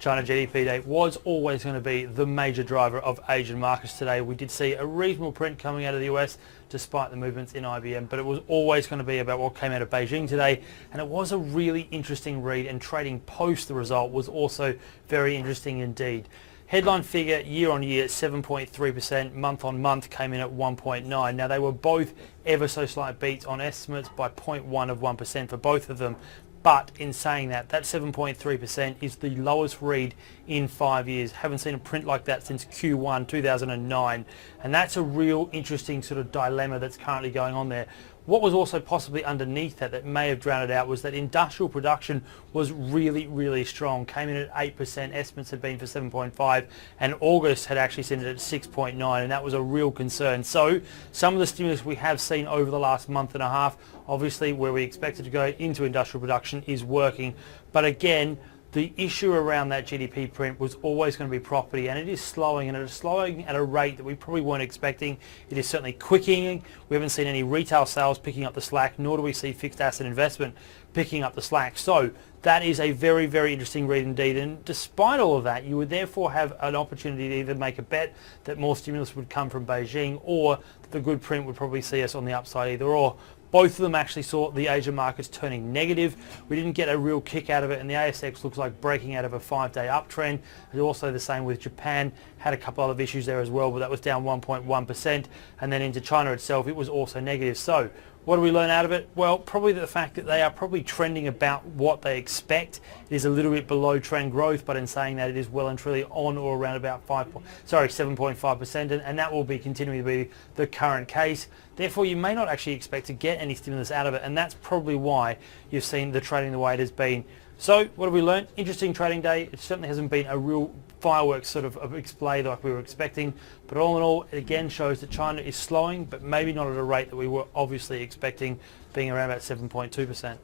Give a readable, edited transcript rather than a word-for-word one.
China GDP day was always going to be the major driver of Asian markets today. We did see a reasonable print coming out of the US despite the movements in IBM, but it was always going to be about what came out of Beijing today, and it was a really interesting read, and trading post the result was also very interesting indeed. Headline figure year on year 7.3%, month on month came in at 1.9. Now they were both ever so slight beats on estimates by 0.1% for both of them. But in saying that, that 7.3% is the lowest read in 5 years. Haven't seen a print like that since Q1 2009. And that's a real interesting sort of dilemma that's currently going on there. What was also possibly underneath that may have drowned it out was that industrial production was really strong. Came in at 8%, estimates had been for 7.5, and August had actually seen it at 6.9, and that was a real concern. So some of the stimulus we have seen over the last month and a half, obviously where we expected to go into industrial production, is working. But again, the issue around that GDP print was always going to be property, and it is slowing, and it is slowing at a rate that we probably weren't expecting. It is certainly quickening. We haven't seen any retail sales picking up the slack, nor do we see fixed asset investment picking up the slack. So that is a very interesting read indeed, and despite all of that, you would therefore have an opportunity to either make a bet that more stimulus would come from Beijing, or that the good print would probably see us on the upside, either or. Both of them actually saw the Asian markets turning negative. We didn't get a real kick out of it, and the ASX looks like breaking out of a 5-day uptrend. And also the same with Japan. Had a couple of issues there as well, but that was down 1.1%. And then into China itself, it was also negative. So what do we learn out of it? Well, probably the fact that they are probably trending about what they expect. It is a little bit below trend growth, but in saying that, it is well and truly on or around about 7.5%, and that will be continuing to be the current case. Therefore, you may not actually expect to get any stimulus out of it, and that's probably why you've seen the trading the way it has been. So what have we learned? Interesting trading day. It certainly hasn't been a real fireworks sort of display like we were expecting, but all in all, it again shows that China is slowing, but maybe not at a rate that we were obviously expecting, being around about 7.2%.